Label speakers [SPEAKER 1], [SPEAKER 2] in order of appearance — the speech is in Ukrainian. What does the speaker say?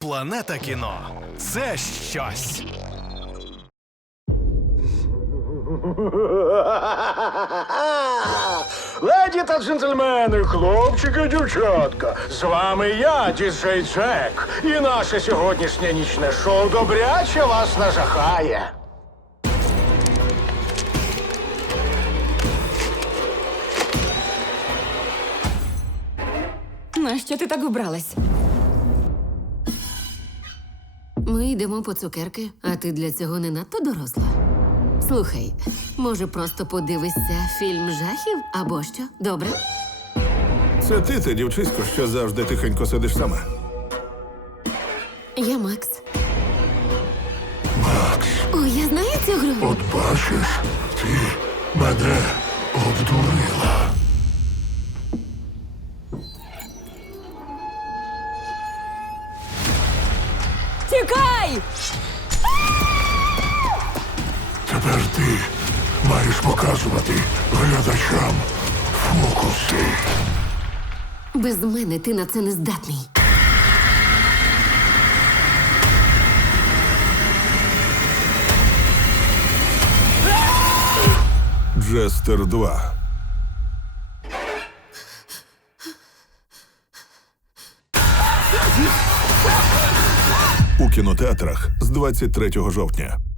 [SPEAKER 1] Планета кіно це щось.
[SPEAKER 2] Леді та джентльмени, хлопчики, дівчатка, з вами я, Діджей Джек, і наше сьогоднішнє нічне шоу добряче вас нажахає.
[SPEAKER 3] Нащо ти так вбралась? Ми йдемо по цукерки, а ти для цього не надто доросла. Слухай, може, просто подивишся фільм жахів або що? Добре?
[SPEAKER 4] Це ти та дівчисько, що завжди тихенько сидиш сама?
[SPEAKER 3] Я Макс. Макс. О, я знаю цю гру.
[SPEAKER 5] От бачиш, ти мене обдурила.
[SPEAKER 3] Тікай!
[SPEAKER 5] тепер ти маєш показувати глядачам фокуси.
[SPEAKER 3] Без мене ти на це не здатний.
[SPEAKER 4] Джестер два
[SPEAKER 6] у кінотеатрах з 23 жовтня